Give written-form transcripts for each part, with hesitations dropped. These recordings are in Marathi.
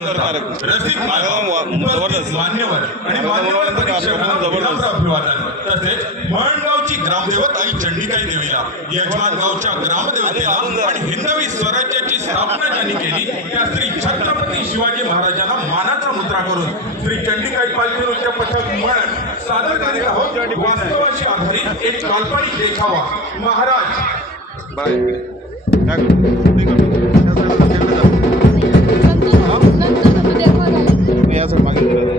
रसिक मान्यवर आणि मान्यवर परीक्षकांना अभिवादन. तसेच मळणगावची ग्रामदेवत आई चंडिकाई देवीला, यजमान गावच्या ग्रामदेवतेला आणि हिंदवी स्वराज्याची स्थापना ज्यांनी केली त्या श्री छत्रपती शिवाजी महाराजांना मानाचा मुद्रा करून श्री चंडिकाई पालखी नृत्य पथक मळण सादर करीत आहोत. वास्तवाशी आधारित एक काल्पनिक देखावा. महाराज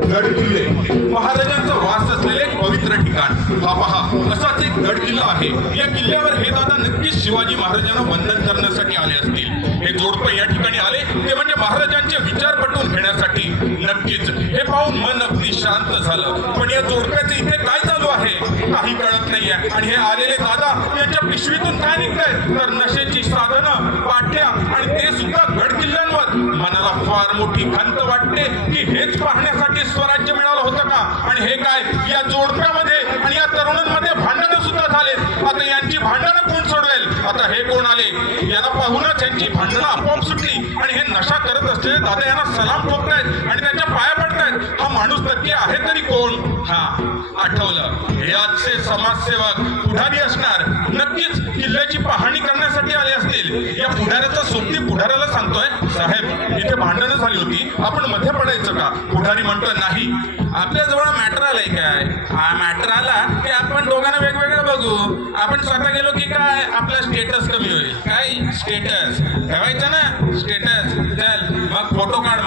गड किल्ले महाराजांचा वास असलेले पवित्र ठिकाण. हा पहा, असाच एक गड किल्ला आहे. या किल्ल्यावर हे दादा नक्कीच शिवाजी महाराजांना वंदन करण्यासाठी आले असतील. हे जोडपं या ठिकाणी आले ते म्हणजे महाराजांचे विचार पटवून घेण्यासाठी. नक्कीच हे पाहून मन अगदी शांत झालं. पण या जोडप्याचे इथे काय चालू आहे काही कळत नाहीये. आणि हे आलेले दादा यांच्या पिशवीतून काय निघतंय तर नशेची साधनं, पाट्या आणि ते सुद्धा गड किल्ल्यांवर. मनाला फार मोठी खंत वाटते की हेच पाहण्यासाठी स्वराज्य मिळालं होतं का. आणि हे काय, या जोडप्यामध्ये आणि या तरुणांमध्ये भांडणं सुद्धा झालेत. आता यांची भांडणं कोण सोडवेल. आता हे कोण आले, यांना पाहूनच यांची भांडणं आपोआप सुटली. आणि हे नशा करत असलेले दादा यांना सलाम ठोकतायत आणि त्यांच्या पाया पडतायत. हा माणूस नक्की आहे तरी कोण. हा आठवलं, हे आजचे समाजसेवक पुढारी असणार. नक्कीच किल्ल्याची पाहणी करण्यासाठी आले असतील. या पुढाऱ्याचा सोबती पुढाऱ्याला सांगतोय, साहेब इथे भांडणं झाली होती, आपण मध्ये पडायचं का. पुढारी म्हणतोय, नाही आपल्या जवळ मॅटर आलाय. काय हा मॅटर आला की आपण दोघांना वेगवेगळं बघू. आपण स्वतः गेलो की काय आपला स्टेटस कमी होईल. काय स्टेटस ठेवायचं ना, स्टेटस चल मग फोटो काढ.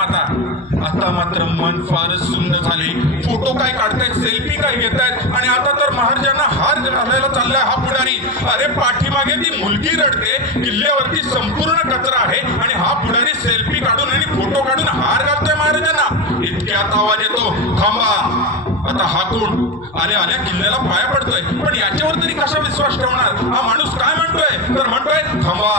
आता मात्र मन फारच सुंदर झाले. फोटो काय काढतायत, सेल्फी काय घेतायत. आणि आता तर महाराजांना हार घालायला चाललाय हा पुढारी. अरे पाठीमागे ती मुलगी रडते, किल्ल्यावरती संपूर्ण कचरा आहे आणि हा पुढारी सेल्फी काढून आणि फोटो काढून हार घालतोय महाराजांना. इतक्यात आवाज येतो, थांबा. आता हा कोण आल्या आल्या किल्ल्याला पाया पडतोय. पण याच्यावर तरी कसा विश्वास ठेवणार. हा माणूस काय म्हणतोय तर म्हणतोय, थांबा,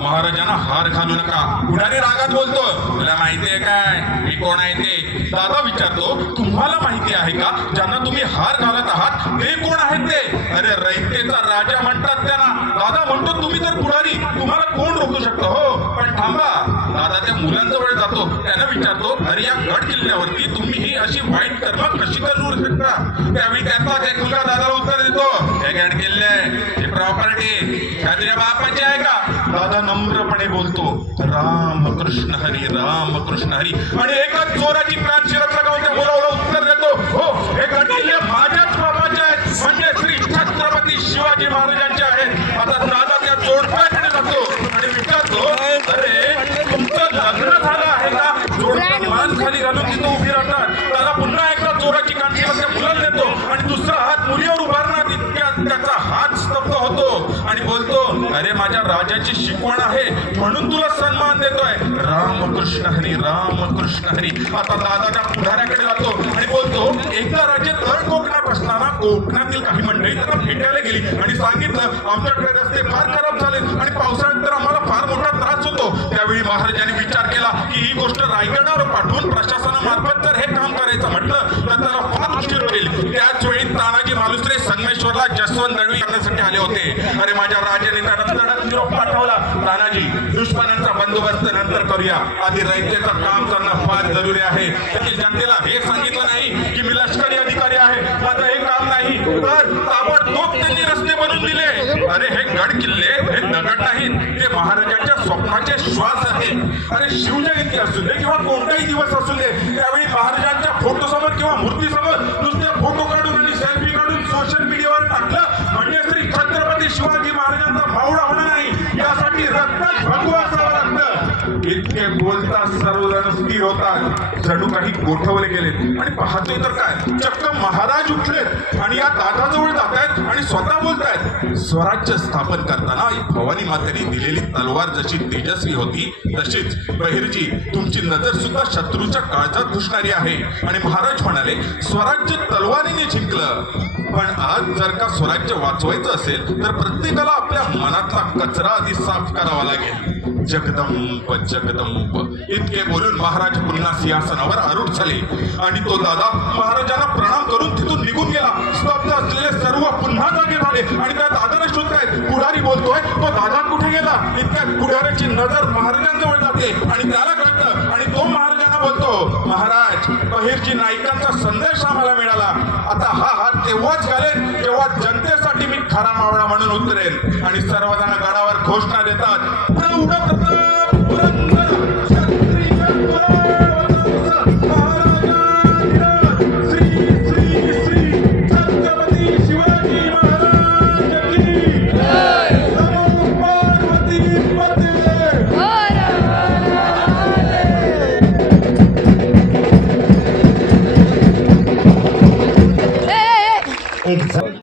महाराजांना हार घालू नका. पुढारी रागात बोलतो, तुला माहितीये काय मी कोण आहे ते. दादा विचारतो, तुम्हाला माहिती आहे का ज्यांना तुम्ही हार घालत आहात ते कोण आहेत ते. अरे रयतेचा राजा म्हणतात त्यांना. दादा म्हणतो, तुम्ही तर पुढारी, तुम्हाला कोण रोखू शकतो. हो पण थांबा. दादा त्या मुलांजवळ जातो, त्यांना विचारतो, अरे या गड किल्ल्यावरती तुम्ही ही अशी वाईट कर्म कशी करू शकता. त्यावेळी त्यातलाच एक मुलगा दादाला उत्तर देतो, हे गड किल्ले ही प्रॉपर्टी खात्रीच्या बापाची आहे का. दादा नम्रपणे बोलतो, रामकृष्ण हरी रामकृष्ण हरी. आणि एकाच जोराची पॅच शिरत लगावून त्या मुलाला उत्तर देतो, हो हे गड किल्ले माझ्याच बापाचे आहेत, म्हणजे श्री छत्रपती शिवाजी महाराजांचे आहेत. आता दादा त्या जोडप्याकडे जातो आणि विचारतो, अरे तुमचं लग्न झालं आहे का. जोडपं मान खाली घालून तिथं उभी राहतात. त्याला पुन्हा एकदा जोराची काठी त्या मुलाला देतो आणि दुसरा हात मुलीवर उभारणार. इतक्यात त्याचा हात स्तब्ध होतो आणि बोलतो, अरे माझ्या राजाची शिकवण आहे म्हणून तुला सन्मान देतोय. रामकृष्ण हरी रामकृष्ण हरी. आता दादा त्या पुढाऱ्याकडे जातो आणि बोलतो, एकदा राज्य तळ कोकणात असताना कोकणातील काही मंडळी त्यांना भेटायला गेली आणि सांगितलं, आमच्याकडे रस्ते फार खराब झाले आणि पावसाळ्यात तर आम्हाला फार मोठा त्रास होतो. त्यावेळी महाराजांनी विचार केला की ही गोष्ट रायगडावर पाठवून प्रशासनामार्फत जर हे काम करायचं म्हटलं तर त्याला फार उशीर होईल. त्याच वेळी तानाजी मालुसरे संगमेश्वरला जसवंत दळवी करण्यासाठी आले होते. अरे माझ्या राजाने त्यांना निरोप पाठवला, तानाजी दुश्मनांचा बंदोबस्त नंतर करूया, आधी रयतेचं काम करणं फार जरुरी आहे. त्यातील जनतेला हे सांगितलं नाही की मी लष्करी अधिकारी आहे, माझं हे काम नाही. तर ताबडतोब त्यांनी रस्ते बनवून दिले. अरे हे गड किल्ले हे दगड नाहीत, हे महाराजांच्या स्वप्नाचे श्वास आहेत. अरे शिवजयंती असू दे किंवा कोणताही दिवस असू दे, त्यावेळी महाराजांच्या फोटो समोर किंवा मूर्ती समोर नुसते फोटो काढून आणि सेल्फी काढून सोशल मीडियावर टाकलं म्हणजे श्री छत्रपती शिवाजी महाराजांचा मावळा होणार नाही. यासाठी रक्तात भगवा असावं लागतं. इतके बोलतात सर्वजण स्थिर होतात, जणू काही गोठवले गेलेत. आणि पाहतोय तर काय, चक्क महाराज उठलेत आणि या दादाजवळ जातायत आणि स्वतः बोलतायत, स्वराज्य स्थापन करताना भवानी मातेने दिलेली तलवार जशी तेजस्वी होती तशीच बहिर्जी तुमची नजर सुद्धा शत्रूच्या काळजात घुसणारी आहे. आणि महाराज म्हणाले, स्वराज्य तलवारीने जिंकलं. पण आज जर का स्वराज्य वाचवायचं असेल तर प्रत्येकाला आपल्या मनातला कचरा आधी साफ करावा लागेल. जगदंब जगदंब इतके बोलून महाराज पुन्हा सिंहासनावर आरूढ झाले. आणि तो दादा महाराजांना प्रणाम करून तिथून निघून गेला. स्तब्ध असलेले सर्व पुन्हा जागे झाले आणि त्या दादाला शोधतायत. पुढारी बोलतोय, तो दादा कुठे गेला. इतक्यात पुढाऱ्याची नजर महाराजांजवळ जाते आणि त्याला कळतं आणि तो महाराजांना पुन्हा बोलतो, महाराज बहिर्जी नाईकांचा संदेश आम्हाला मिळाला. आता हा हात तेव्हाच घालेन जेव्हा जनतेसाठी मी खरा मावळा म्हणून उतरेन. आणि सर्वजण गडावर घोषणा देतात, प्रौढ प्रताप